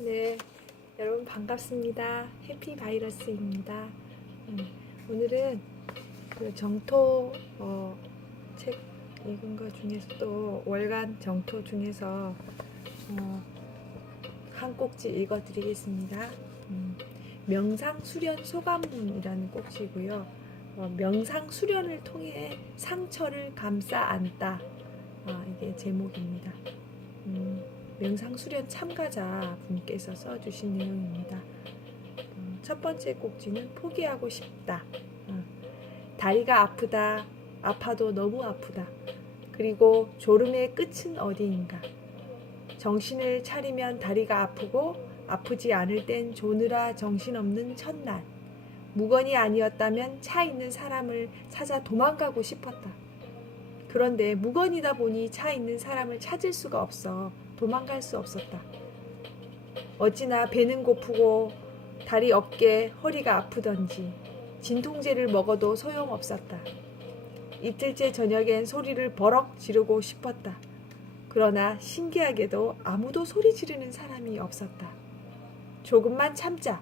네, 여러분 반갑습니다. 해피바이러스입니다. 오늘은 그 정토 책 읽은 것 중에서 또 월간 정토 중에서 한 꼭지 읽어드리겠습니다. 명상 수련 소감문이라는 꼭지고요. 명상 수련을 통해 상처를 감싸 안다. 이게 제목입니다. 명상 수련 참가자 분께서 써주신 내용입니다. 첫 번째 꼭지는 포기하고 싶다. 다리가 아프다. 아파도 너무 아프다. 그리고 졸음의 끝은 어디인가. 정신을 차리면 다리가 아프고 아프지 않을 땐 조느라 정신없는 첫날. 무건이 아니었다면 차 있는 사람을 찾아 도망가고 싶었다. 그런데 무건이다 보니 차 있는 사람을 찾을 수가 없어 도망갈 수 없었다. 어찌나 배는 고프고 다리 어깨 허리가 아프던지 진통제를 먹어도 소용없었다. 이틀째 저녁엔 소리를 버럭 지르고 싶었다. 그러나 신기하게도 아무도 소리 지르는 사람이 없었다. 조금만 참자.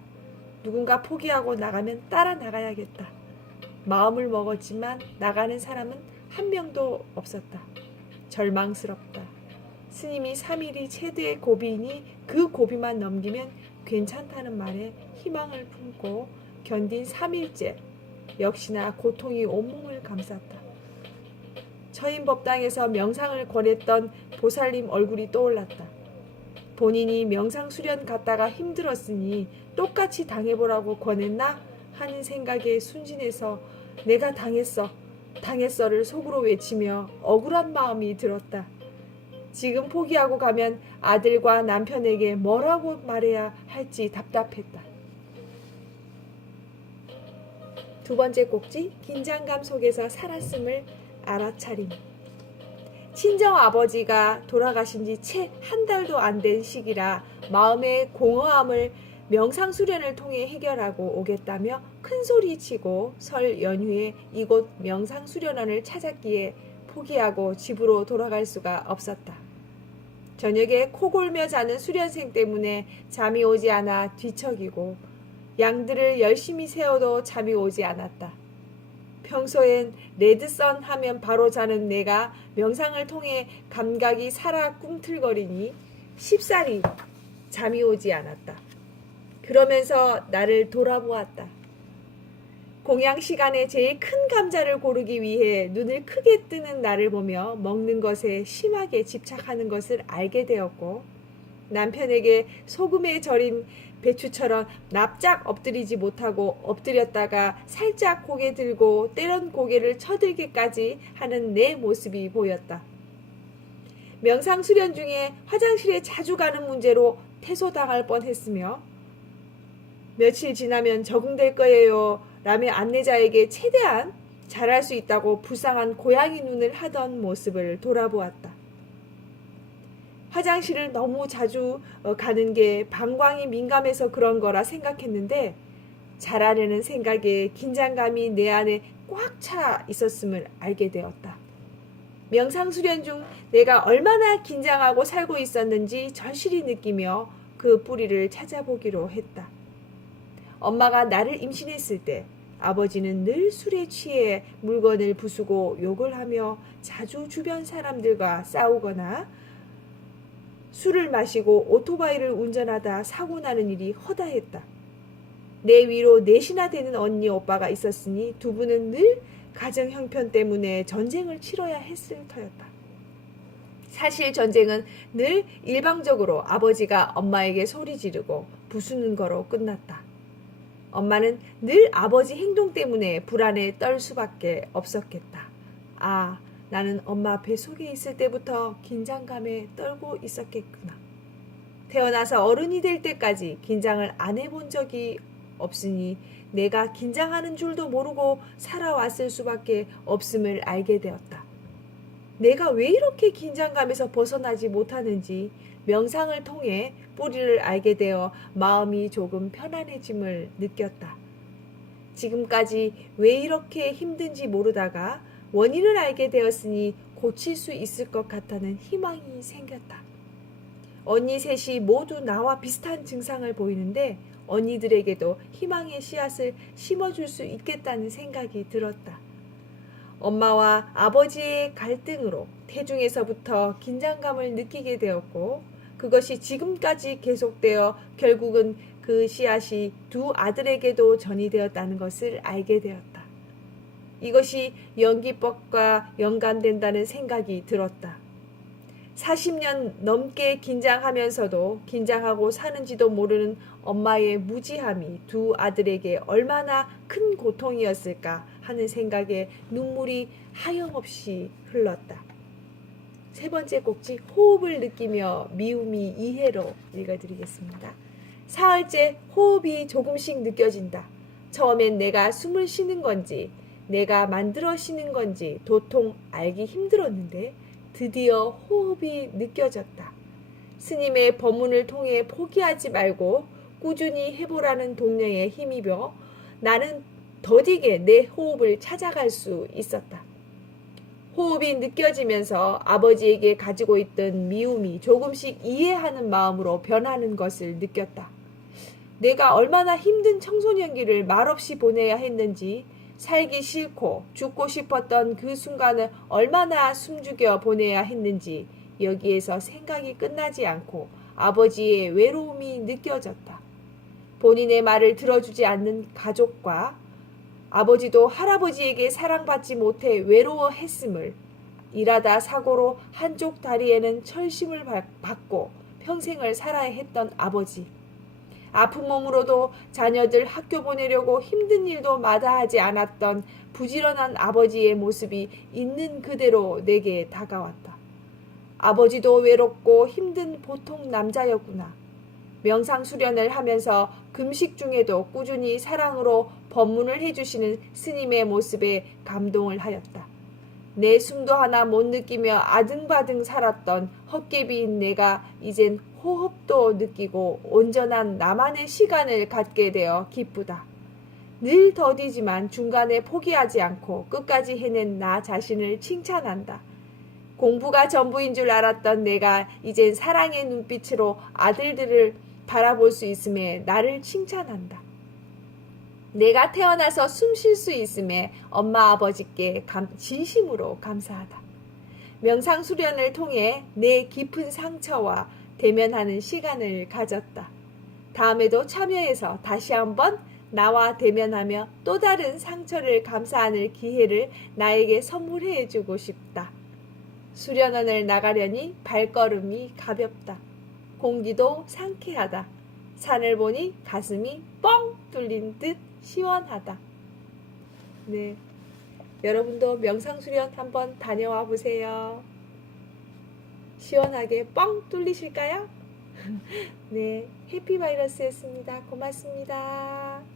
누군가 포기하고 나가면 따라 나가야겠다. 마음을 먹었지만 나가는 사람은 한 명도 없었다. 절망스럽다. 스님이 3일이 최대의 고비이니 그 고비만 넘기면 괜찮다는 말에 희망을 품고 견딘 3일째 역시나 고통이 온몸을 감쌌다. 처인법당에서 명상을 권했던 보살님 얼굴이 떠올랐다. 본인이 명상 수련 갔다가 힘들었으니 똑같이 당해보라고 권했나 하는 생각에 순진해서 내가 당했어를 속으로 외치며 억울한 마음이 들었다. 지금 포기하고 가면 아들과 남편에게 뭐라고 말해야 할지 답답했다. 두 번째 꼭지, 긴장감 속에서 살았음을 알아차림. 친정 아버지가 돌아가신 지 채 한 달도 안 된 시기라 마음의 공허함을 명상 수련을 통해 해결하고 오겠다며 큰 소리치고 설 연휴에 이곳 명상 수련원을 찾았기에 포기하고 집으로 돌아갈 수가 없었다. 저녁에 코골며 자는 수련생 때문에 잠이 오지 않아 뒤척이고 양들을 열심히 세워도 잠이 오지 않았다. 평소엔 레드선 하면 바로 자는 내가 명상을 통해 감각이 살아 꿈틀거리니 쉽사리 잠이 오지 않았다. 그러면서 나를 돌아보았다. 공양 시간에 제일 큰 감자를 고르기 위해 눈을 크게 뜨는 나를 보며 먹는 것에 심하게 집착하는 것을 알게 되었고 남편에게 소금에 절인 배추처럼 납작 엎드리지 못하고 엎드렸다가 살짝 고개 들고 때론 고개를 쳐들기까지 하는 내 모습이 보였다. 명상 수련 중에 화장실에 자주 가는 문제로 퇴소당할 뻔했으며 며칠 지나면 적응될 거예요 라며 안내자에게 최대한 잘할 수 있다고 불쌍한 고양이 눈을 하던 모습을 돌아보았다. 화장실을 너무 자주 가는 게 방광이 민감해서 그런 거라 생각했는데 잘하려는 생각에 긴장감이 내 안에 꽉 차 있었음을 알게 되었다. 명상 수련 중 내가 얼마나 긴장하고 살고 있었는지 절실히 느끼며 그 뿌리를 찾아보기로 했다. 엄마가 나를 임신했을 때 아버지는 늘 술에 취해 물건을 부수고 욕을 하며 자주 주변 사람들과 싸우거나 술을 마시고 오토바이를 운전하다 사고 나는 일이 허다했다. 내 위로 넷이나 되는 언니 오빠가 있었으니 두 분은 늘 가정 형편 때문에 전쟁을 치러야 했을 터였다. 사실 전쟁은 늘 일방적으로 아버지가 엄마에게 소리 지르고 부수는 거로 끝났다. 엄마는 늘 아버지 행동 때문에 불안에 떨 수밖에 없었겠다. 나는 엄마 뱃속에 있을 때부터 긴장감에 떨고 있었겠구나. 태어나서 어른이 될 때까지 긴장을 안 해본 적이 없으니 내가 긴장하는 줄도 모르고 살아왔을 수밖에 없음을 알게 되었다. 내가 왜 이렇게 긴장감에서 벗어나지 못하는지 명상을 통해 뿌리를 알게 되어 마음이 조금 편안해짐을 느꼈다. 지금까지 왜 이렇게 힘든지 모르다가 원인을 알게 되었으니 고칠 수 있을 것 같다는 희망이 생겼다. 언니 셋이 모두 나와 비슷한 증상을 보이는데 언니들에게도 희망의 씨앗을 심어줄 수 있겠다는 생각이 들었다. 엄마와 아버지의 갈등으로 태중에서부터 긴장감을 느끼게 되었고 그것이 지금까지 계속되어 결국은 그 씨앗이 두 아들에게도 전이되었다는 것을 알게 되었다. 이것이 연기법과 연관된다는 생각이 들었다. 40년 넘게 긴장하면서도 긴장하고 사는지도 모르는 엄마의 무지함이 두 아들에게 얼마나 큰 고통이었을까 하는 생각에 눈물이 하염없이 흘렀다. 세 번째 꼭지, 호흡을 느끼며 미움이 이해로 읽어드리겠습니다. 사흘째 호흡이 조금씩 느껴진다. 처음엔 내가 숨을 쉬는 건지 내가 만들어 쉬는 건지 도통 알기 힘들었는데 드디어 호흡이 느껴졌다. 스님의 법문을 통해 포기하지 말고 꾸준히 해보라는 독려에 힘입어 나는 더디게 내 호흡을 찾아갈 수 있었다. 호흡이 느껴지면서 아버지에게 가지고 있던 미움이 조금씩 이해하는 마음으로 변하는 것을 느꼈다. 내가 얼마나 힘든 청소년기를 말없이 보내야 했는지, 살기 싫고 죽고 싶었던 그 순간을 얼마나 숨죽여 보내야 했는지 여기에서 생각이 끝나지 않고 아버지의 외로움이 느껴졌다. 본인의 말을 들어주지 않는 가족과 아버지도 할아버지에게 사랑받지 못해 외로워했음을, 일하다 사고로 한쪽 다리에는 철심을 받고 평생을 살아야 했던 아버지, 아픈 몸으로도 자녀들 학교 보내려고 힘든 일도 마다하지 않았던 부지런한 아버지의 모습이 있는 그대로 내게 다가왔다. 아버지도 외롭고 힘든 보통 남자였구나. 명상수련을 하면서 금식 중에도 꾸준히 사랑으로 법문을 해주시는 스님의 모습에 감동을 하였다. 내 숨도 하나 못 느끼며 아등바등 살았던 헛개비인 내가 이젠 호흡도 느끼고 온전한 나만의 시간을 갖게 되어 기쁘다. 늘 더디지만 중간에 포기하지 않고 끝까지 해낸 나 자신을 칭찬한다. 공부가 전부인 줄 알았던 내가 이젠 사랑의 눈빛으로 아들들을 바라볼 수 있음에 나를 칭찬한다. 내가 태어나서 숨 쉴 수 있음에 엄마 아버지께 진심으로 감사하다. 명상수련을 통해 내 깊은 상처와 대면하는 시간을 가졌다. 다음에도 참여해서 다시 한번 나와 대면하며 또 다른 상처를 감사하는 기회를 나에게 선물해 주고 싶다. 수련원을 나가려니 발걸음이 가볍다. 공기도 상쾌하다. 산을 보니 가슴이 뻥 뚫린 듯 시원하다. 네, 여러분도 명상수련 한번 다녀와 보세요. 시원하게 뻥 뚫리실까요? 네, 해피바이러스였습니다. 고맙습니다.